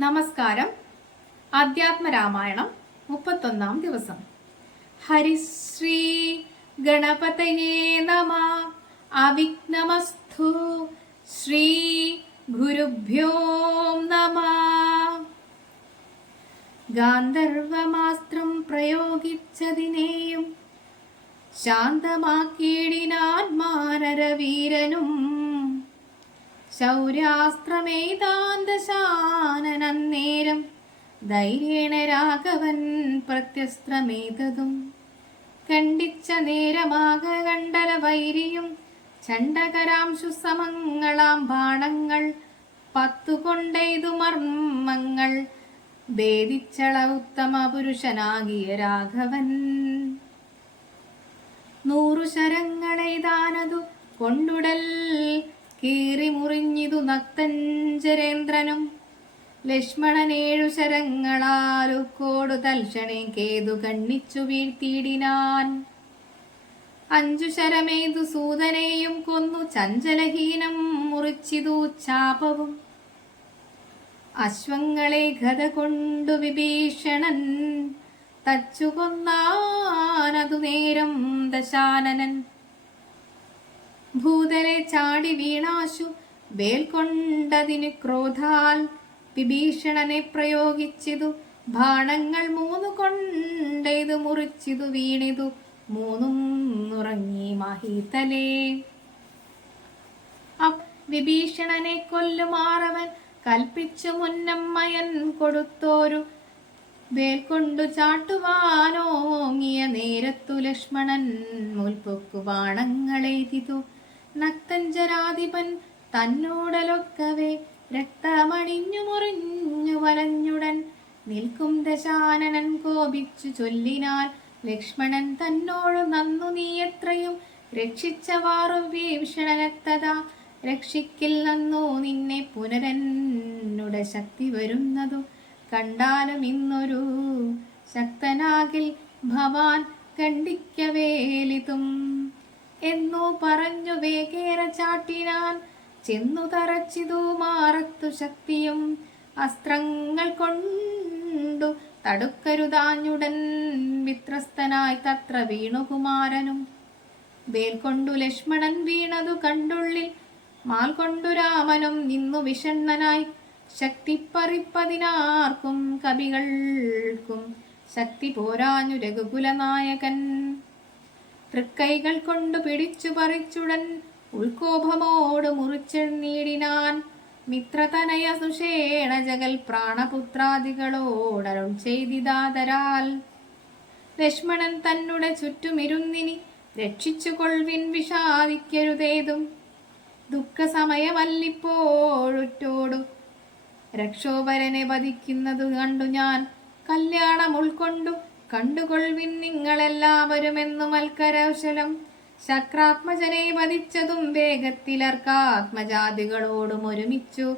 നമസ്കാരം. അധ്യാത്മരാമായണം മുപ്പത്തൊന്നാം ദിവസം. ഹരിശ്രീ ഗണപതയേ നമ. അവിഘ്നമസ്തു. ശ്രീ ഗുരുഭ്യോ നമ. ഗാന്ധർവമാസ്ത്രം പ്രയോഗിച്ചതിനെയും ശാന്തമാക്കിയിടിനാൻ മാനരവീരനും ശൗര്യാസ്ത്രമേതാന്തശാനനന്നേരം ധൈര്യേണ രാഘവൻ പ്രത്യസ്ത്രമേതതും. ഖണ്ഡിച്ച നേരമാക കണ്ടല വൈരിയും ചണ്ടകരാംശു സമങ്ങളാം ബാണങ്ങൾ പത്തുകൊണ്ടെയ്തു മർമ്മങ്ങൾ ഭേദിച്ചള ഉത്തമ പുരുഷനാകിയ രാഘവൻ. നൂറു ശരങ്ങളെയ്താനതു കൊണ്ടുടൽ കീറി മുറിഞ്ഞിതു നക്തഞ്ചരേന്ദ്രനും ലക്ഷ്മണനേഴു ശരങ്ങളാലുക്കോടു തൽക്ഷണേ കേതു കണ്ണിച്ചു വീഴ്ത്തിയിടിനാൻ. അഞ്ചു ശരമേതു സൂതനെയും കൊന്നു ചഞ്ചലഹീനം മുറിച്ചിതു ചാപവും. അശ്വങ്ങളെ ഗത കൊണ്ടു വിഭീഷണൻ തച്ചുകൊന്നാനതു നേരം ദശാനനൻ. ഭൂതരെ ചാടി വീണാശു. വേൽ കൊണ്ടതിന് ക്രോധാൽ വിഭീഷണനെ പ്രയോഗിച്ചിതു. ബാണങ്ങൾ മൂന്നു കൊണ്ടേതു മുറിച്ചിതു വീണിതു. മൂന്നും ഉറങ്ങി മഹീതലേ. വിഭീഷണനെ കൊല്ലുമാറവൻ കൽപ്പിച്ചു മുന്നമ്മയൻ കൊടുത്തോരു. വേൽ കൊണ്ടു ചാട്ടുവാനോങ്ങിയ നേരത്തു ലക്ഷ്മണൻ മുൽപ്പൊക്കു ബാണങ്ങളെയ്തിതു നക്തഞ്ചരാധിപൻ തന്നോടലൊക്കവേ രക്തമണിഞ്ഞു മുറിഞ്ഞു വലഞ്ഞുടൻ നിൽക്കും ദശാനനൻ കോപിച്ചു ചൊല്ലിനാൽ ലക്ഷ്മണൻ തന്നോടു നന്നു നീ എത്രയും രക്ഷിച്ച രക്ഷിച്ചവാറു ഭീഷണനക്തത രക്ഷിക്കിൽ നന്നു നിന്നെ പുനരന്നുടെ ശക്തി വരുന്നതു കണ്ടാലും ഇന്നൊരു ശക്തനാകിൽ ഭവാൻ കണ്ടിക്കവേലിതും എന്നു പറഞ്ഞു വേഗേന ചാട്ടിനാൻ. ചെന്നു തറച്ചിതു മാറത്തു ശക്തിയും. അസ്ത്രങ്ങൾ കൊണ്ടു തടുക്കരുതാഞ്ഞുടൻ വിത്രസ്തനായി തത്ര വീണുകുമാരനും വേൽ കൊണ്ടു ലക്ഷ്മണൻ വീണതു കണ്ടുള്ളിൽ. മാൽ കൊണ്ടു രാമനും നിന്നു വിഷണ്ണനായി. ശക്തിപ്പറിപ്പതിനാർക്കും കവികൾക്കും. ശക്തി പോരാഞ്ഞു രഘുകുലനായകൻ. തൃക്കൈകൾ കൊണ്ട് പിടിച്ചു പറിച്ചുടൻ ഉൾക്കോപമോട് മുറിച്ചെണ്ണീടിനാൻ മിത്രതനയ സുഷേണ ജഗൽ പ്രാണപുത്രാദികളോടരുൾ ചെയ്തിതാതരാൽ. ലക്ഷ്മണൻ തന്നുടെ ചുറ്റുമിരുന്നിനി രക്ഷിച്ചു കൊൾവിൻ വിഷാദിക്കരുതേതും. ദുഃഖസമയമല്ലിപ്പോഴുറ്റോടു രക്ഷോപരനെ വധിക്കുന്നതു കണ്ടു ഞാൻ. കല്യാണം ഉൾക്കൊണ്ടു കണ്ടുകൊൾവിൻ നിങ്ങളെല്ലാവരുമെന്നു മൽക്കരൗശലം ശക്രാത്മജനെ വധിച്ചതും വേഗത്തിലർക്കാത്മജാതികളോടും ഒരുമിച്ചു.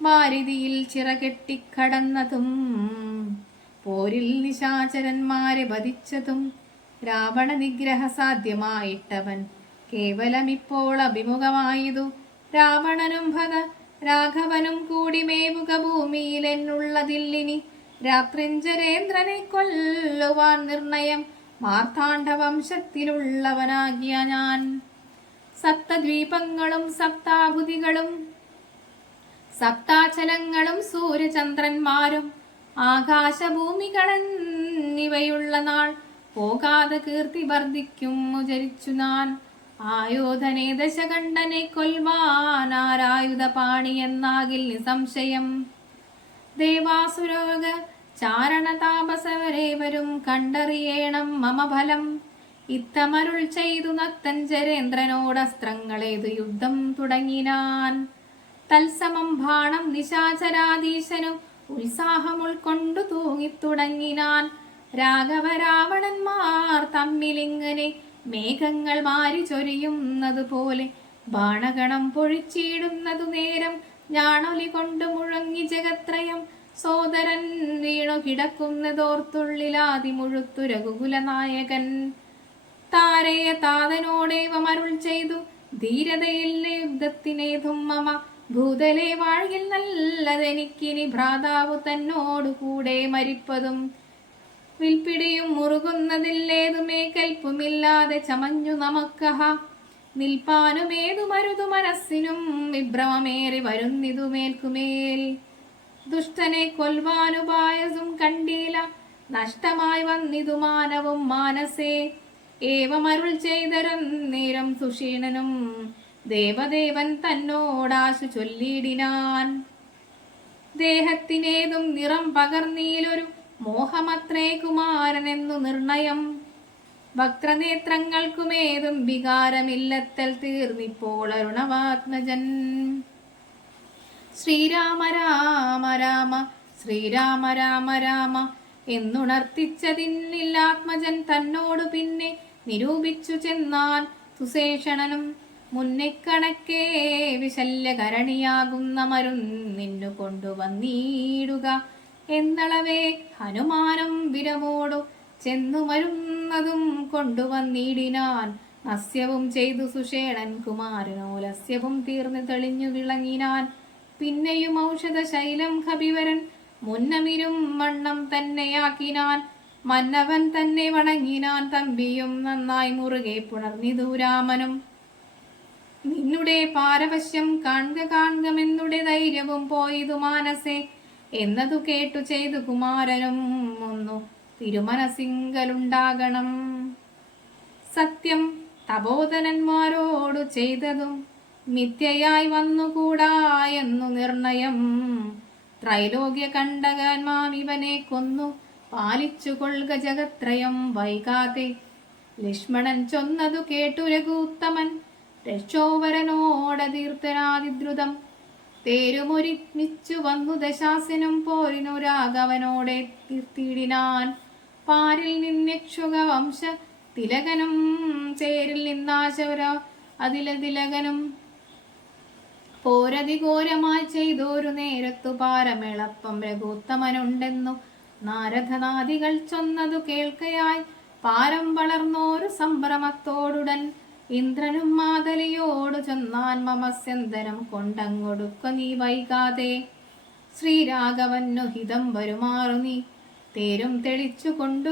മാരുതിയിൽ ചിറകെട്ടിക്കടന്നതും പോരിൽ നിശാചരന്മാരെ വധിച്ചതും രാവണ നിഗ്രഹ സാധ്യമായിട്ടവൻ കേവലം ഇപ്പോൾ അഭിമുഖമായതു. രാവണനും ഭഗ രാഘവനും കൂടി മേവുക ഭൂമിയിൽ എന്നുള്ളതില്ലിനി രാത്രിഞ്ചരേന്ദ്രനെ കൊല്ലുവാൻ നിർണയം മാർത്താണ്ഡ വംശത്തിലുള്ളവനാകിയ ഞാൻ. സപ്തദ്വീപങ്ങളും സപ്താഭുതികളും സപ്താചലങ്ങളും സൂര്യചന്ദ്രന്മാരും ആകാശഭൂമികളെന്നിവയുള്ള നാൾ പോകാതെ കീർത്തി വർദ്ധിക്കും ഉചരിച്ചു ഞാൻ. ആയോധനെ ദശകണ്ഠനെ കൊൽവാനാരായുധ പാണി എന്നാകിൽ നിസംശയം. ദേവാസുരോഗ ചാരണ താപസവരേവരും കണ്ടറിയേണം മമ ഫലം. ഇത്തമരുൾ ചെയ്തു നക്തഞ്ചരേന്ദ്രനോടസ്ത്രങ്ങളേതു യുദ്ധം തുടങ്ങിനാൻ. തത്സമം ബാണം നിശാചരാധീശനും ഉത്സാഹം ഉൾക്കൊണ്ടു തൂങ്ങിത്തുടങ്ങിനാൻ. രാഘവരാവണന്മാർ തമ്മിലിങ്ങനെ മേഘങ്ങൾ മാറി ചൊരിയുന്നത് പോലെ ബാണഗണം പൊഴിച്ചിടുന്നതു നേരം ഞാണൊലി കൊണ്ട് മുഴങ്ങി ജഗത്രയം സോദരൻ വീണു കിടക്കുന്നതോർത്തുള്ളിലാതിമുഴുത്തു രഘുകുലനായകൻ. താരയ താതനോടേവം അരുൾ ചെയ്തു. ധീരതയിൽ യുദ്ധത്തിനേതും മമ. ഭൂതലെ വാഴിൽ നല്ലതെനിക്കിനി ഭ്രാതാവു തന്നോടു കൂടെ മരിപ്പതും. വിൽപ്പിടിയും മുറുകുന്നതില്ലേതുമേ കൽപ്പുമില്ലാതെ ചമഞ്ഞു നമുക്കഹ. നിൽപ്പാനുമേതു മരുതു മനസ്സിനും വിഭ്രമമേറി വരുന്നിതുമേൽക്കുമേൽ. ദുഷ്ടനെ കൊൽവാനുപായസും കണ്ടീല. നഷ്ടമായി വന്നിതു മാനവും മാനസേ. ഏവമരുൾ ചെയ്തരം നേരം സുഷീണനും ദേവദേവൻ തന്നോടാശു ചൊല്ലിയിടിനാൻ. ദേഹത്തിനേതും നിറം പകർന്നീലൊരു മോഹമത്രേ കുമാരനെന്നു നിർണയം. വക്രനേത്രങ്ങൾക്കുമേതും വികാരമില്ലത്തൽ തീർന്നിപ്പോൾ അരുണവാത്മജൻ. ശ്രീരാമ രാമ രാമ ശ്രീരാമ രാമ രാമ. എന്നുണർത്തിച്ചതിന്നില്ലാത്മജൻ തന്നോടു പിന്നെ നിരൂപിച്ചു ചെന്നാൻ സുശേഷണനും മുന്നിക്കണക്കേ വിശല്യകരണിയാകുന്ന മരുന്നിന്നു കൊണ്ടുവന്നിടുക. എന്നളവേ ഹനുമാനം വിരമോടു ചെന്നു മരുന്നതും കൊണ്ടുവന്നിടിനാൻ നസ്യവും ചെയ്തു സുഷേണൻ കുമാരനോ ലസ്യവും തീർന്നു തെളിഞ്ഞു വിളങ്ങിനാൻ പിന്നെയും ഔഷധശൈലം കപിവരൻ മുന്നമിരും മണ്ണം തന്നെയാക്കിനാൻ മന്നവൻ തന്നെ വണങ്ങിനാൻ തമ്പിയും നന്നായി മുറുകെ പുണർന്നിതു രാമനും. നിന്നുടെ പാരവശ്യം കാണുക കാണുകമെന്നുടെ ധൈര്യവും പോയതു മാനസേ എന്നതു കേട്ടു ചെയ്തു കുമാരനും ഒന്നു തിരുമനസിങ്കലുണ്ടാകണം സത്യം തപോധനന്മാരോടു ചെയ്തതും മിഥ്യയായി വന്നുകൂടാ എന്നു നിർണയം. ത്രൈലോക്യ ഇവനെ കൊന്നു. പാലിച്ചു കൊള്ളുക ജഗത്രയം വൈകാതെ. ലക്ഷ്മണൻ ചൊന്നതു കേട്ടു രഘൂത്തമൻ. രക്ഷോവരനോടതീർത്ഥനാതിദ്രുതം. തേരുമൊരുമിച്ചു വന്നു ദശാസനും പോരിനു രാഘവനോടെ തീർത്തിയിടിനാൻ പാരിൽ നിന്നക്ഷുക വംശ തിലകനും. ചേരിൽ നിന്നാശവര അതിലെ തിലകനും പോരതിഘോരമായി ചെയ്തോരു നേരത്തു പാരമെളപ്പം രഘുത്തമനുണ്ടെന്നു നാരദനാദികൾ ചൊന്നതു കേൾക്കയായി. പാരം വളർന്നോരു സംഭ്രമത്തോടുടൻ ഇന്ദ്രനും മാതലിയോടു ചെന്നാൻ മമസ്യന്തരം കൊണ്ടങ്ങൊടുക്ക നീ വൈകാതെ. ശ്രീരാഘവന്നു ഹിതം വരുമാറു നീ. തേരും തെളിച്ചു കൊണ്ടു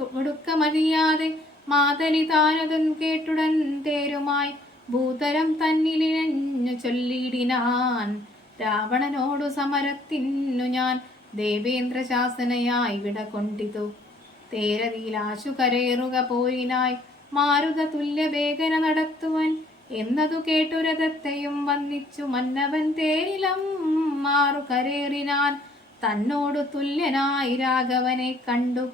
കൊടുക്ക മതിയാതെ. മാതലി താനതും കേട്ടുടൻ തേരുമായി ഭൂതരം തന്നിലിഴഞ്ഞു ചൊല്ലിയിടിനാൻ. രാവണനോടു സമരത്തിന്നു ഞാൻ ദേവേന്ദ്ര ശാസനയായി വിട കൊണ്ടിതു തേരതിയിലാശു കരേറുക പോരിനായി മാരുത തുല്യ വേഗന നടത്തുവൻ. എന്നതു കേട്ടു രഥത്തെയും വന്നിച്ചു മന്നവൻ തേരിലം മാറു കരേറിനാൻ. തന്നോടു തുല്യനായി രാഘവനെ കണ്ടു.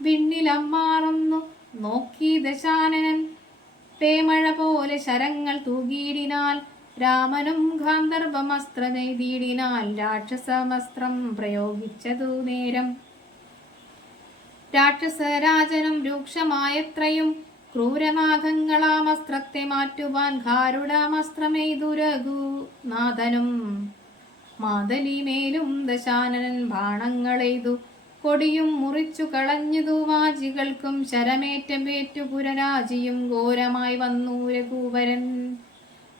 വിണ്ണിലം മാറുന്നു. നോക്കി ദശാനനൻ പേമഴ പോലെ ശരങ്ങൾ തൂകിയിടിനാൽ രാമനും ഗാന്ധർവമസ്ത്ര നെയ്തിയിടിനാൽ രാക്ഷസമസ്ത്രം പ്രയോഗിച്ചതു നേരം. രാക്ഷസരാജനും രൂക്ഷമായത്രയും ക്രൂരനാഗങ്ങളാമസ്ത്രത്തെ മാറ്റുവാൻ ഘാരുടാമസ്ത്രമെയ്തുരഘു നാഥനും മാതലിമേലും ദശാനനൻ ബാണങ്ങളെയ്തു കൊടിയും മുറിച്ചു കളഞ്ഞു വാജികൾക്കും ശരമേറ്റം പേറ്റു പുരരാജിയും ഘോരമായി വന്നു രഘൂവരൻ.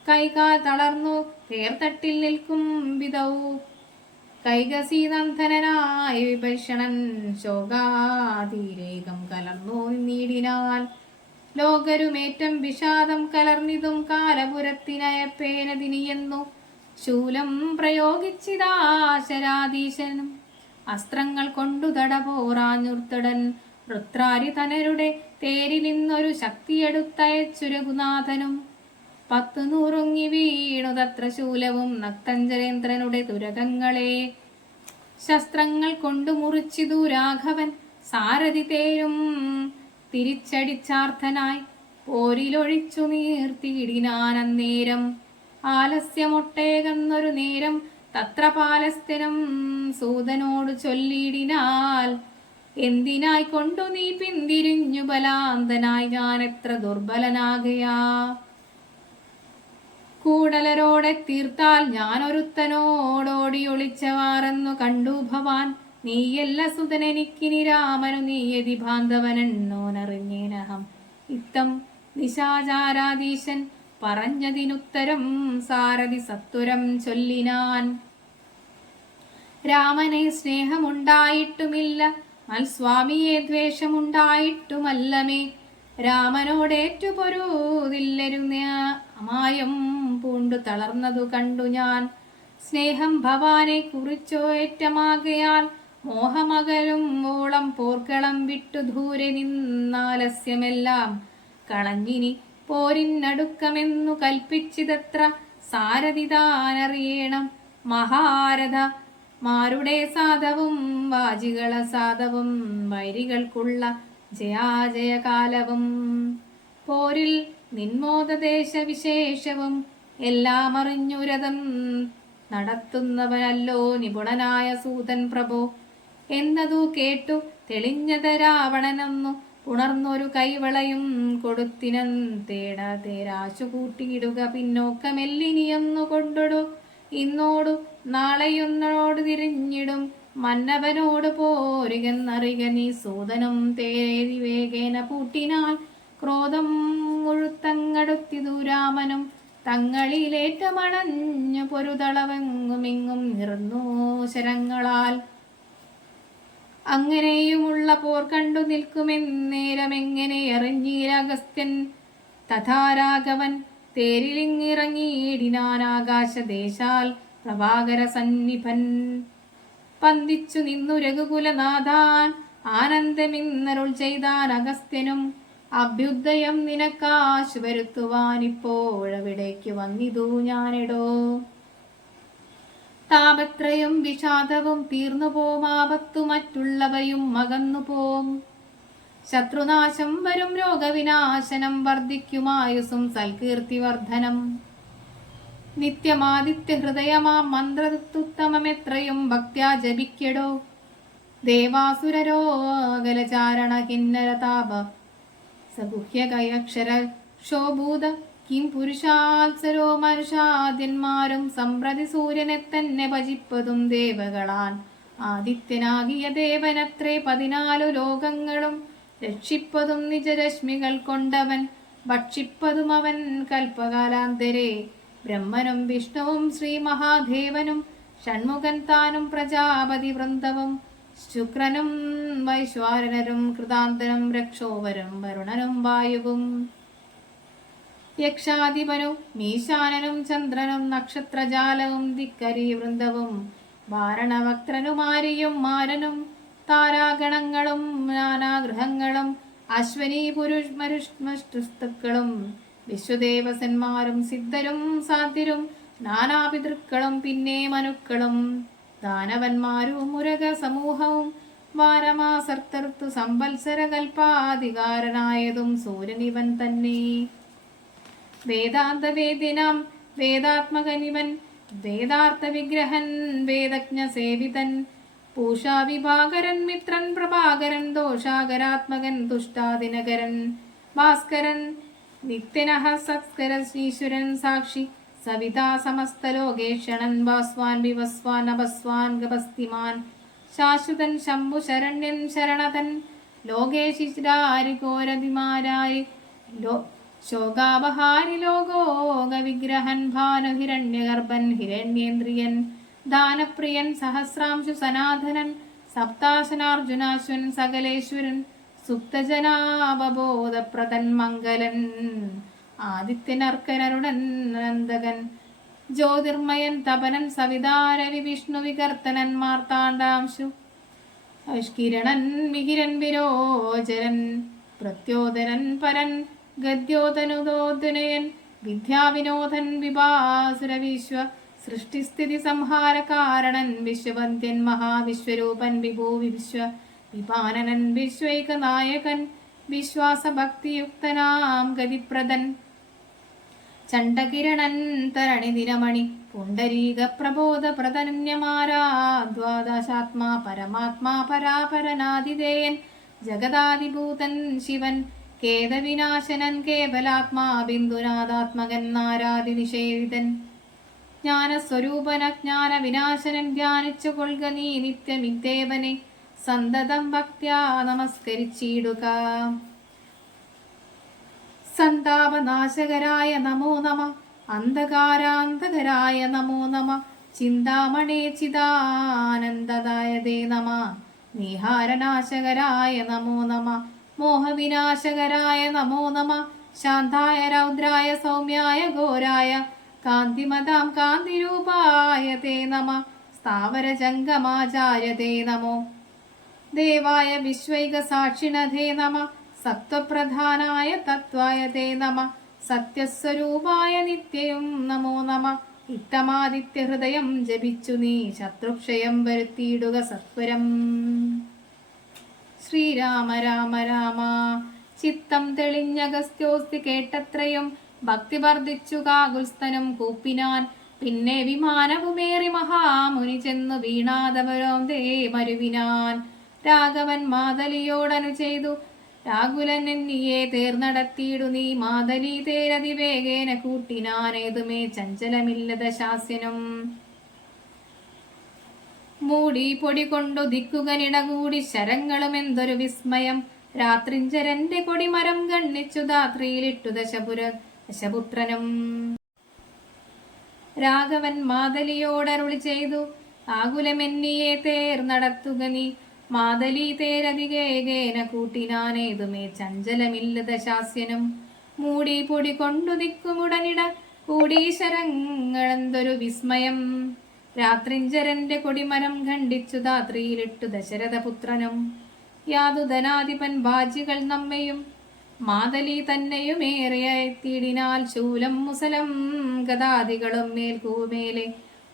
കൈകാൽ തളർന്നു തേർത്തട്ടിൽ നിൽക്കും വിധൗ കൈകസീനന്ദനായ വിഭീഷണൻ ശോകാതിരേകം കലർന്നു നീടിനാൽ. ലോകരുമേറ്റം വിഷാദം കലർന്നിതും കാലപുരത്തിനയപ്പേനതിനിയെന്നു ശൂലം പ്രയോഗിച്ചിതാശരാധീശനും അസ്ത്രങ്ങൾ കൊണ്ടു തടപോറാഞ്ഞുർത്തടൻ വൃത്രാരി തനരുടെ തേരിൽ നിന്നൊരു ശക്തിയെടുത്തയച്ചു രഘുനാഥനും പത്തു നൂറുങ്ങി വീണു തത്ര ശൂലവും നക്തഞ്ചരേന്ദ്രനുടെ തുരകങ്ങളെ. ശസ്ത്രങ്ങൾ കൊണ്ടു മുറിച്ചിതു രാഘവൻ സാരഥി തേരും. തിരിച്ചടിച്ചാർത്ഥനായി പോരിലൊഴിച്ചു നീർത്തിയിടിനാനന്നേരം. ആലസ്യമൊട്ടേകന്നൊരു നേരം തത്ര പാലസ്ഥിരം സൂതനോട് ചൊല്ലിയിടിനാൽ എന്തിനായി കൊണ്ടു നീ പിന്തിരിഞ്ഞു ബലാന്തനായി ഞാൻ എത്ര ദുർബലനാകയാ? കൂടലരോടെ തീർത്താൽ ഞാനൊരുത്തനോടോടി ഒളിച്ചവാറെന്നു കണ്ടു ഭവാൻ. നീയല്ല സുതനെനിക്കിനി രാമനു നീയതി ബാന്ധവനെന്നോനറിഞ്ഞേനഹം. ഇത്തം നിശാചാരാധീശൻ പറഞ്ഞതിനുത്തരം സാരഥി സത്വരം ചൊല്ലിനാൻ. രാമനെ സ്നേഹമുണ്ടായിട്ടുമില്ല മൽസ്വാമിയെ ദ്വേഷമുണ്ടായിട്ടുമല്ലമേ. രാമനോടേറ്റു പൊരുതില്ലരുന്ന അമായം പൂണ്ടു തളർന്നതു കണ്ടു ഞാൻ. സ്നേഹം ഭവാനെ കുറിച്ചോ ഏറ്റമാകയാൽ മോഹമകലും ഓളം പോർക്കളം വിട്ടു ദൂരെ നിന്നാലസ്യമെല്ലാം കളഞ്ഞിനി പോരിനടുക്കമെന്നു കൽപ്പിച്ചിതത്ര സാരഥിതാനറിയണം. മഹാരഥ മാരുടെ സാധവും വാജികള സാധവും വൈരികൾക്കുള്ള ജയാജയകാലവും. പോരിൽ നിന്മോദദേശ വിശേഷവും എല്ലാം അറിഞ്ഞുരതം നടത്തുന്നവനല്ലോ നിപുണനായ സൂതൻ പ്രഭോ. എന്നതു കേട്ടു തെളിഞ്ഞത് രാവണനെന്നു ഉണർന്നൊരു കൈവളയും കൊടുത്തിനം തേടാ തേരാശു കൂട്ടിയിടുക പിന്നോക്കമെല്ലിനിയൊന്നു കൊണ്ടൊടു. ഇന്നോടു നാളെയൊന്നോട് തിരിഞ്ഞിടും. മന്നവനോട് പോരുകെന്നറിക നീ സൂതനും തേരി വേഗേന പൂട്ടിനാൽ. ക്രോധം മുഴുത്തങ്ങടുത്തിതു രാമനും തങ്ങളിലേറ്റമണഞ്ഞു പൊരുതളവെങ്ങുമിങ്ങും നിർന്നു ശരങ്ങളാൽ അങ്ങനെയുമുള്ള പോർ കണ്ടു നിൽക്കുമെന്നേരമെങ്ങനെ അറിഞ്ഞീരഗസ്ത്യൻ തഥാരാഘവൻ തേരിലിങ്ങിറങ്ങിയിടിനാൻ ആകാശദേശാൽ പ്രഭാകര സന്നിഭൻ. പന്തിച്ചു നിന്നു രഘുകുലനാഥാൻ ആനന്ദമിന്നരുൾ ചെയ്താൻ അഗസ്ത്യനും അഭ്യുദയം നിനക്കാശ് വരുത്തുവാനിപ്പോഴവിടേക്ക് വന്നിതു ഞാനിടോ. താപത്രയും വിഷാദവും തീർന്നു ആപത്തു മറ്റുള്ളവയും മകന്നു പോം ശത്രുനാശം വരും രോഗവിനാശനം വർദ്ധിക്കുമായുസും സൽകീർത്തി വർധനം നിത്യമാദിത്യ ഹൃദയമാം മന്ത്രത്തുത്തമമെത്രയും ഭക്ത്യാ ജപിക്കടോ. ദേവാസുരരോഗലചാരണ കിന്നര താപ സഗുഹ്യകയക്ഷര ശോഭൂത കിം പുരുഷാത്സരോ മനുഷാദ്യന്മാരും സമ്പ്രതി സൂര്യനെ തന്നെ ഭജിപ്പതും ദേവകളാൻ. ആദിത്യനാകിയ ദേവനത്രേ പതിനാലു ലോകങ്ങളും രക്ഷിപ്പതും നിജരശ്മികൾ കൊണ്ടവൻ ഭക്ഷിപ്പതും അവൻ കൽപ്പകാലാന്തരെ. ബ്രഹ്മനും വിഷ്ണുവും ശ്രീ മഹാദേവനും ഷൺമുഖൻ താനും പ്രജാപതി വൃന്ദവും ശുക്രനും വൈശ്വാരനരും കൃതാന്തനും രക്ഷോവരും വരുണനും വായുവും. യക്ഷാധിപനും മീശാനനും ചന്ദ്രനും നക്ഷത്രജാലവും ദിക്കരി വൃന്ദവും വാരണവക്രനുമാരിയും മാരനും താരാഗണങ്ങളും നാനാഗ്രഹങ്ങളും അശ്വനി പുരുഷ്മരുഷ്മസ്തുക്കളും വിശ്വദേവസന്മാരും സിദ്ധരും സാധ്യരും നാനാപിതൃക്കളും പിന്നെ മനുക്കളും ദാനവന്മാരും മുരക സമൂഹവും വാരമാസർത്തർത്തു സംവത്സര കൽപ്പാധികാരനായതും സൂര്യനിവൻ തന്നെ. വേദാന്ത വേദിനാം വേദാത്മകനിവൻ വേദാർത്ഥ വിഗ്രഹൻ വേദജ്ഞ സേവിതൻ പൂഷാവിഭാകരൻ മിത്രൻ പ്രഭാകരൻ ദോഷാകരാത്മകൻ തുഷ്ടാദിനകരൻ ഭാസ്കരൻ നിത്യനഃ സത്കരശ്രീശ്വരൻ സാക്ഷി സവിതാ സമസ്തലോകേഷണൻ വാസ്വാൻ വിവസ്വാൻ അപസ്വാൻ ഗപസ്തിമാൻ ശാശ്വതൻ ശംഭു ശരണ്യൻ ശരണതൻ ലോകേശിരാരിഘോരതിമാരായി ലോ ശോകാപഹാരി ലോകോക വിഗ്രഹൻ ഭാനുഹിരണ്യഗർഭൻ ഹിരണ്യേന്ദ്രിയൻ ദാനപ്രിയൻ സഹസ്രാംശു സനാതനൻ സപ്താശനാർജുനാശ്വൻ സകലേശ്വരൻ സുപ്തജനാവബോധപ്രദൻ മംഗലൻ ആദിത്യനർക്കനരുടൻ നന്ദകൻ ജ്യോതിർമയൻ തപനൻ സവിതാരവി വിഷ്ണു വികർത്തനൻ മാർത്താണ്ഡാംശു കിരണൻ മിഹിരൻ വിരോചരൻ പ്രത്യോദരൻ പരൻ ഗദ്യോതനുദോദനയൻ വിദ്യാവിനോദൻ വിഭാസുരവിശ്വ സൃഷ്ടിസ്ഥിതി സംഹാര കാരണൻ വിശ്വവന്ത്യൻ മഹാവിശ്വരൂപൻ വിഭൂ വിശ്വ വിപാനനൻ വിശ്വൈക നായകൻ വിശ്വാസഭക്തിയുക്തനാം ഗതിപ്രദൻ. ചണ്ഡകിരണൻ തരണി ദിനമണി പുണ്ടരീക പ്രബോധ പ്രതന്യമാരാദ്വാദശാത്മാ പരമാത്മാ പരാപരനാദിദേയൻ ജഗദാദിഭൂതൻ ശിവൻ കേതവിനാശനൻ കേവലാത്മാ ബിന്ദുനാഥാത്മകൻ നാരാതി നിഷേധിതൻ ജ്ഞാനസ്വരൂപന ജ്ഞാന വിനാശനൻ ധ്യാനിച്ചു കൊള്ളുക നീ നിത്യമിദ്ദേവനെ സന്തതം ഭക്ത്യാ നമസ്കരിച്ചിടുക. സന്താപനാശകരായ നമോ നമ. അന്ധകാരാന്തകരായ നമോ നമ. ചിന്താമണേ ചിദാനന്ദദായതേ നമ. നിഹാരനാശകരായ നമോ നമ. മോഹവിനാശകരായ നമോ നമ. ശാന്തായ രൗദ്രായ സൗമ്യായ ഘോരായ. കാന്തിമതാം കാന്തിരൂപായ തേ നമ. സ്ഥാവരജംഗമാചാര്യ തേ നമോ. ദേവായ വിശ്വൈക സാക്ഷിണതേ നമ. സത്വപ്രധാനായ തത്വായ തേ നമ. സത്യസ്വരൂപായ നിത്യയും നമോ നമ. ഇത്തമാദിത്യ ഹൃദയം ജപിച്ചു നീ ശത്രുക്ഷയം വരുത്തിയിടുക സത്വരം. ശ്രീരാമ രാമ രാമ. ചിത്തം തെളിഞ്ഞഗസ്ത്യോസ്തി കേട്ടത്രയും ഭക്തി വർദ്ധിച്ചു കാകുൽസ്തനം കൂപ്പിനാൻ. പിന്നെ വിമാനവുമേറി മഹാമുനി ചെന്നു വീണാതപരം ദേ മരുവിനാൻ രാഘവൻ മാതലിയോടനു ചെയ്തു രാഘുലൻ എന്നിയെ തേർന്നടത്തിയിടു നീ. മാതലി തേരതിവേഗേന കൂട്ടിനാനേതുമേ ചഞ്ചലമില്ലത ശാസ്യനും മൂടി പൊടി കൊണ്ടു ദിക്കുകനിടകൂടി ശരങ്ങളും എന്തൊരു വിസ്മയം. രാത്രിഞ്ചരന്റെ കൊടിമരം ഗണ്ണിച്ചു ധാത്രിയിലിട്ടു ദശപുര ദശപുത്രനും. രാഘവൻ മാതലിയോടരുളി ചെയ്തു ആകുലമെന്നിയെ തേർ നടത്തുക നീ. മാതലി തേരതികേകേന കൂട്ടിനാനേതുമേ ചഞ്ചലമില്ലത ശാസ്യനും മൂടി പൊടി കൊണ്ടു ദിക്കുമുടനിട കൂടീശരങ്ങളെന്തൊരു വിസ്മയം. രാത്രിഞ്ചരന്റെ കൊടിമരം ഖണ്ഡിച്ചു ധാത്രിയിലിട്ടു ദശരഥപുത്രനും. യാതുധനാധിപൻ ബാജികൾ നമ്മയും മാതലി തന്നെയുമേറിയെത്തിയിടിനാൽ ശൂലം മുസലം ഗതാദികളും മേൽകൂമേലെ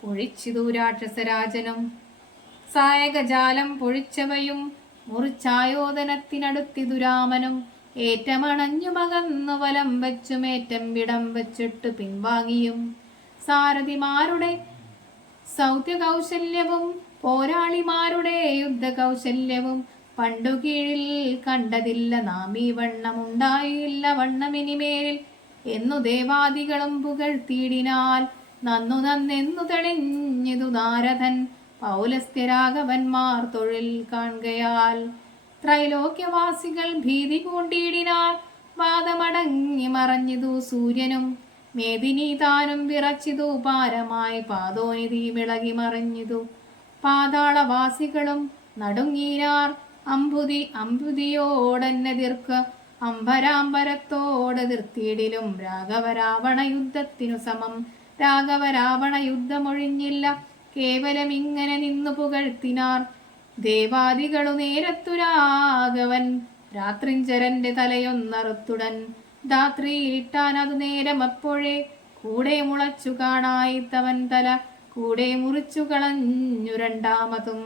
പൊഴിച്ചിതു രാക്ഷസരാജനും. സായകജാലം പൊഴിച്ചവയും മുറിച്ചായോധനത്തിനടുത്തി ദുരാമനും ഏറ്റമണഞ്ഞു മകന്നു വലം വച്ചുമേറ്റം വിടം വെച്ചിട്ട് പിൻവാങ്ങിയും. സാരഥിമാരുടെ സൗത്യകൗശല്യവും പോരാളിമാരുടെ യുദ്ധകൗശല്യവും പണ്ടു കീഴിൽ കണ്ടതില്ല. നാം ഈ വണ്ണമുണ്ടായില്ല. വണ്ണമിനിമേലിൽ എന്നു ദേവാദികളും പുകഴ്ത്തിയിടിനാൽ നന്നു നന്നെന്നു തെളിഞ്ഞതു നാരദൻ പൗലസ്ത്യരാഘവന്മാർ തൊഴിൽ കാണുകയാൽ. ത്രൈലോക്യവാസികൾ ഭീതി പൂണ്ടിയിടിനാൽ വാദമടങ്ങി മറഞ്ഞതു സൂര്യനും മേദിനി താനും വിറച്ചിതു പാരമായി പാതോനിധി വിളകി മറിഞ്ഞിതു. പാതാളവാസികളും നടുങ്ങീനാർ അമ്പുതി അമ്പുതിയോടെന്നെതിർക്ക അംബരാംബരത്തോടെതിർത്തിയിടിലും രാഘവരാവണ യുദ്ധത്തിനു സമം. രാഘവരാവണ യുദ്ധമൊഴിഞ്ഞില്ല കേവലം ഇങ്ങനെ നിന്നു പുകഴ്ത്തിനാർ. ദേവാദികളു നേരത്തു രാഘവൻ രാത്രിഞ്ചരന്റെ തലയൊന്നറുത്തുടൻ. ധാത്രിയിലിട്ടാൻ അത് നേരം അപ്പോഴേ കൂടെ മുളച്ചു കാണായി തവൻ തല കൂടെ മുറിച്ചു കളഞ്ഞു രണ്ടാമതും.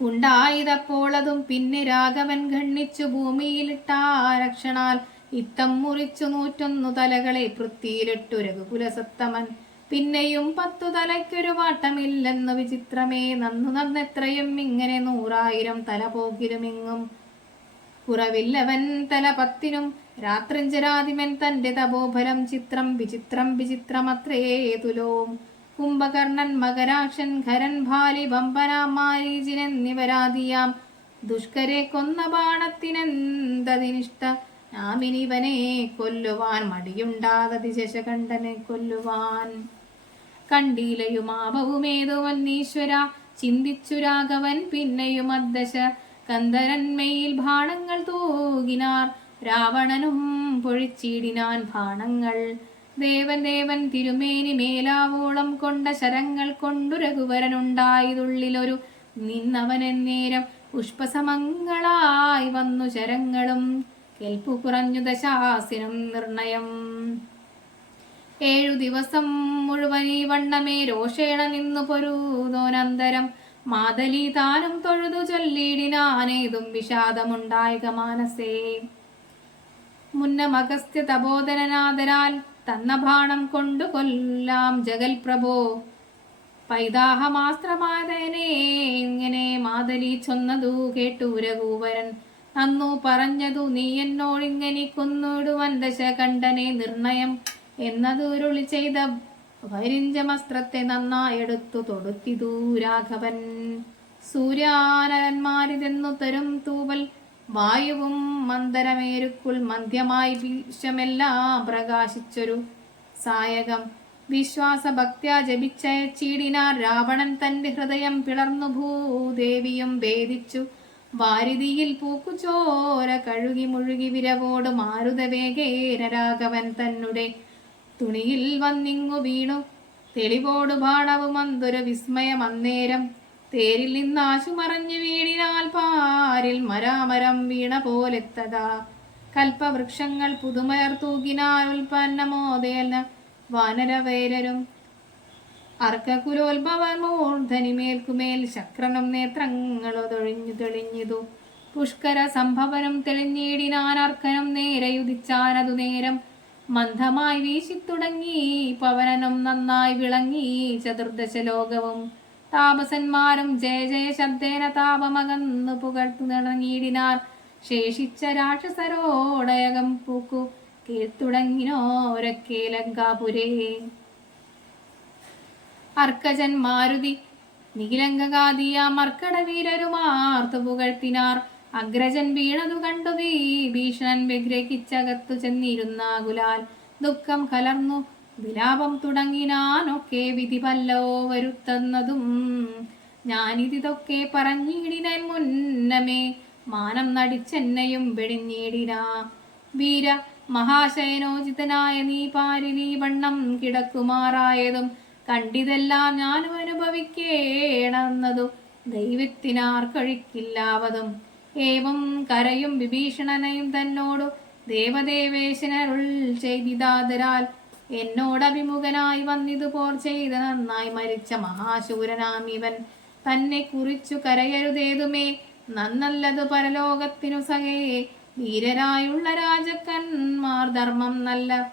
ഉണ്ടായതപ്പോളതും പിന്നെ രാഘവൻ ഖണ്ണിച്ചു ഭൂമിയിലിട്ടാരക്ഷണാൽ ഇത്തം മുറിച്ചു നൂറ്റൊന്നു തലകളെ പൃഥ്വിയിലിട്ടു രഘുകുലസത്തമൻ. പിന്നെയും പത്തു തലയ്ക്കൊരു വാട്ടമില്ലെന്നു വിചിത്രമേ നന്നു നന്നെത്രയും ഇങ്ങനെ നൂറായിരം തല പോകിലുമിങ്ങും. കുറവില്ലവൻ തല പത്തിനും രാത്രിഞ്ചരാതിമൻ തന്റെ തപോഫലം ചിത്രം വിചിത്രം വിചിത്രമത്രേ തുലോം കുംഭകർണൻ മകരാക്ഷൻ ഖരൻ ഭാലി ബമ്പനാമാരീചിൻ എന്നിവരാദിയാം ദുഷ്കരെ കൊന്ന ബാണത്തിനെന്തതിനിഷ്ട നാമിനിവനെ കൊല്ലുവാൻ മടിയുണ്ടാകതി ശശകണ്ഠനെ കൊല്ലുവാൻ. കണ്ടീലയുമാപവുമേതോ വന്നീശ്വര ചിന്തിച്ചു രാഘവൻ പിന്നെയും അദ്ദശ കന്ദരന്മയിൽ ബാണങ്ങൾ തൂകിനാർ രാവണനും പൊഴിച്ചിടിനാൻ ബാണങ്ങൾ ദേവൻ ദേവൻ തിരുമേനി മേലാവോളം കൊണ്ട ശരങ്ങൾ കൊണ്ടു രഘുവരനുണ്ടായതുള്ളിലൊരു നിന്നവനെന്നേരം പുഷ്പസമങ്ങളായി വന്നു ശരങ്ങളും കേൾപ്പു കുറഞ്ഞു ദശാസിനും നിർണയം. ഏഴു ദിവസം മുഴുവൻ ഈ വണ്ണമേ രോഷേണ നിന്നു പൊരുതോനന്തരം മാതലി താനും തൊഴുതു ചൊല്ലിടിനാനേതും വിഷാദമുണ്ടായക മാനസേ. മുന്നമഗസ്ത്യ തപോധനനാദരാൽ തന്ന ബാണം കൊണ്ടു കൊല്ലാം ജഗൽ പ്രഭോ. പൈതാഹമാസ്ത്രമാതനെ ഇങ്ങനെ മാതലി ചൊന്നതു കേട്ടൂരകൂവരൻ അന്നു പറഞ്ഞതു നീ എന്നോടിങ്ങനെ കൊന്നിടുവൻ ദശകണ്ഠനെ നിർണയം. എന്നതുരുളി ചെയ്ത വൈരിഞ്ചമസ്ത്രത്തെ നന്നായെടുത്തു തൊടുത്തിതു രാഘവൻ. സൂര്യാനരന്മാരിതെന്നു തരും തൂവൽ വായുവും മന്ദരമേരുക്കുൾ മന്ദ്യമായി വിശ്വമെല്ലാം പ്രകാശിച്ചൊരു സായകം. വിശ്വാസഭക്ത്യാ ജപിച്ചയച്ചീടിനാർ രാവണൻ തന്റെ ഹൃദയം പിളർന്നു ഭൂദേവിയും ഭേദിച്ചു. വാരിതിയിൽ പൂക്കുചോര കഴുകി മുഴുകി വിരവോട് മാരുതവേഗേര രാഘവൻ തന്നുടെ തുണിയിൽ വന്നിങ്ങു വീണു. തെളിവോടു ബാണവും അന്തൊരു വിസ്മയം അന്നേരം. തേരിൽ നിന്നാശു മറഞ്ഞു വീണിനാൽ പാരിൽ മരാമരം വീണ പോലെത്തതാ. കൽപ്പവൃക്ഷങ്ങൾ പുതുമയർ തൂകിനാൽ ഉൽപ്പന്നമോദേന വാനരവേരരും അർക്കകുലോത്ഭവമൂർധനിമേൽക്കുമേൽ ശക്രനും നേത്രങ്ങളോ തൊഴിഞ്ഞു തെളിഞ്ഞിതു. പുഷ്കര സംഭവനം തെളിഞ്ഞിടിനാൻ അർക്കനും നേരെയുദിച്ചാനതു നേരം മന്ദമായി വീശിത്തുടങ്ങി പവനനും നന്നായി വിളങ്ങി ചതുർദശ ലോകവും. താപസന്മാരും ജയ ജയ ശബ്ദേന താപമകന്നു പുകഴ്ത്തു നിറഞ്ഞിടിനാർ. ശേഷിച്ച രാക്ഷസരോടയകം പൂക്കു കീഴ്ത്തുടങ്ങിനോരക്കേ ലങ്കാപുരേ. അർക്കജൻ മാരുതി നിഖിലംഗാദിയ മർക്കട വീരരുമാർത്തു പുകഴ്ത്തിനാർ. അഗ്രജൻ വീണതു കണ്ടു വീ. ഭീഷണൻ വ്യഗ്രഹിച്ചകത്തു ചെന്നിരുന്ന ഗുലാൽ ദുഃഖം കലർന്നു. വിലാപം തുടങ്ങിനാനൊക്കെ വിധി പല്ലോ വരുത്തുന്നതും ഞാനിതൊക്കെ പറഞ്ഞിടിനൻ മുന്നമേ. മാനം നടിച്ചെന്നെയും വെടിഞ്ഞിടിനാ വീര മഹാശയനോചിതനായ നീ പാരിലീ വണ്ണം കിടക്കുമാറായതും കണ്ടിതെല്ലാം ഞാനും അനുഭവിക്കേണമെന്നതു ദൈവത്തിനാർ കഴിക്കില്ലാവതും ഏവം കരയും വിഭീഷണനയും തന്നോടു ദേവദേവേശനരുൾ ചെയ്തിതാതരാൽ എന്നോടഭിമുഖനായി വന്നിതു പോർ ചെയ്ത് നന്നായി മരിച്ച മഹാശൂരനാം ഇവൻ തന്നെ കുറിച്ചു കരയരുതേതുമേ? നന്നല്ലതു പരലോകത്തിനു സകേ ധീരരായുള്ള രാജക്കന്മാർ ധർമ്മം നല്ല.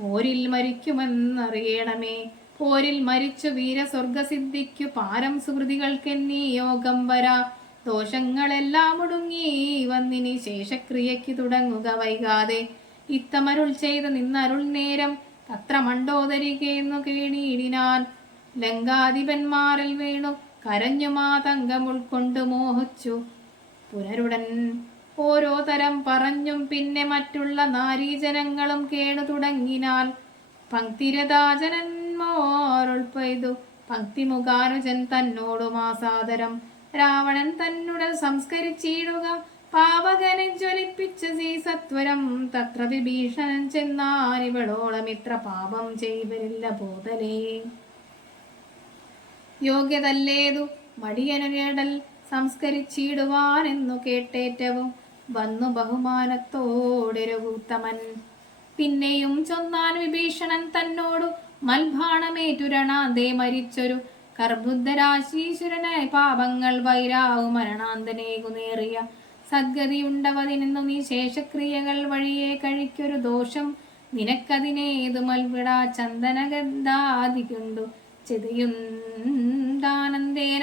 പോരിൽ മരിക്കുമെന്നറിയണമേ? പോരിൽ മരിച്ചു വീരസ്വർഗസിദ്ധിക്കു പാരം സുഹൃതികൾക്കെന്നീ യോഗം വരാ. ദോഷങ്ങളെല്ലാം ഒടുങ്ങി വന്നിനി ശേഷക്രിയയ്ക്ക് തുടങ്ങുക വൈകാതെ. ഇത്തമരുൾ ചെയ്ത നിന്നരുൾ നേരം തത്ര മണ്ടോദരികയെന്നു കേണീടിനാൻ. ലങ്കാധിപന്മാരിൽ വീണു കരഞ്ഞു മാതങ്കം ഉൾക്കൊണ്ട് മോഹിച്ചു. പുനരുടൻ ഓരോ തരം പറഞ്ഞും പിന്നെ മറ്റുള്ള നാരീജനങ്ങളും കേണു തുടങ്ങിനാൽ പങ്ക്തിരതാജനന്മാരുൾപ്പെയ്തു പങ്ക്തിമുഖാനുജൻ തന്നോടുമാസാദരം രാവണൻ തന്നുടൽ സംസ്കരിച്ചിടുക. പാവകനെ ജ്വലിപ്പിച്ച സീസത്വരം തത്ര വിഭീഷണൻ ചെന്നാരിവളോളം ഇത്ര പാപം ചെയ്വരില്ല പോതലേ. യോഗ്യതല്ലേതു? മടിയനുടൽ സംസ്കരിച്ചിടുവാനെന്നു കേട്ടേറ്റവും വന്നു ബഹുമാനത്തോടെ രഘുത്തമൻ. പിന്നെയും ചൊന്നാൻ വിഭീഷണൻ തന്നോടു മൽഭാണമേറ്റുരണാതെ മരിച്ചൊരു കർബുദ്ധരാശീശ്വരനായ പാപങ്ങൾ വൈരാവു മരണാന്തനേകുനേറിയ സദ്ഗതിയുണ്ടവതിനെന്നു നീ ശേഷക്രിയകൾ വഴിയെ കഴിക്കൊരു ദോഷം. നിനക്കതിനേതു മൽവിട ചന്ദനഗന്ധാദികൊണ്ടു ചെതിയുന്താനന്ദേന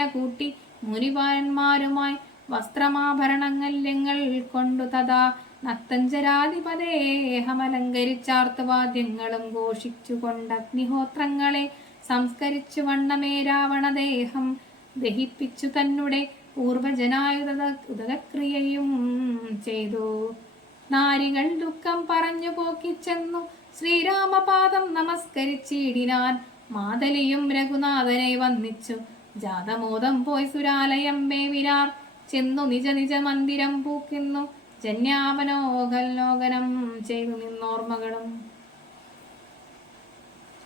കൂട്ടി മുനിവാരന്മാരുമായി വസ്ത്രമാഭരണങ്ങല്യങ്ങൾ കൊണ്ടു തഥാ നത്തഞ്ചരാധിപതേഹമലങ്കരിച്ചാർത്തവാദ്യങ്ങളും ഘോഷിച്ചുകൊണ്ട് അഗ്നിഹോത്രങ്ങളെ സംസ്കരിച്ചു വണ്ണമേ രാവണദേഹം. ദഹിപ്പിച്ചു തന്നെ പൂർവജനായുധ ഉദകക്രിയയും ചെയ്തു. നാരികൾ ദുഃഖം പറഞ്ഞു പോക്കിച്ചെന്നു. ശ്രീരാമപാദം നമസ്കരിച്ചിടിനാൻ. മാതലിയും രഘുനാഥനെ വന്നിച്ചു. ജാതമോദം പോയി സുരാലയം വേവിരാർ ചെന്നു നിജ നിജ മന്ദിരം പൂക്കുന്നു. ജന്യാപനോകലോകനം ചെയ്തു നിന്നോർമ്മകളും.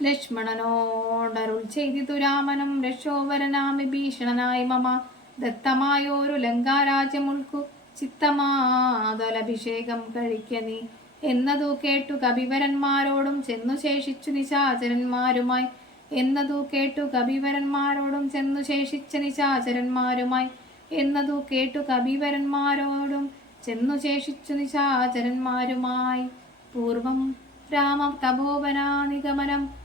ലക്ഷ്മണനോടരുൾ ചെയ്തിതു രാമനും രക്ഷോവരനാമി ഭീഷണനായി മമ. ദത്തമായോരു ലങ്കാരാജ്യമുൾക്കു ചിത്തമാതലഭിഷേകം കഴിക്ക നീ. എന്നതു കേട്ടു കവിവരന്മാരോടും ചെന്നു ശേഷിച്ചു നിശാചരന്മാരുമായി. എന്നതു കേട്ടു കവിവരന്മാരോടും ചെന്നു ശേഷിച്ച നിശാചരന്മാരുമായി. എന്നതു കേട്ടു കവിവരന്മാരോടും ചെന്നു ശേഷിച്ചു നിശാചരന്മാരുമായി. പൂർവം രാമം തപോവനാനിഗമനം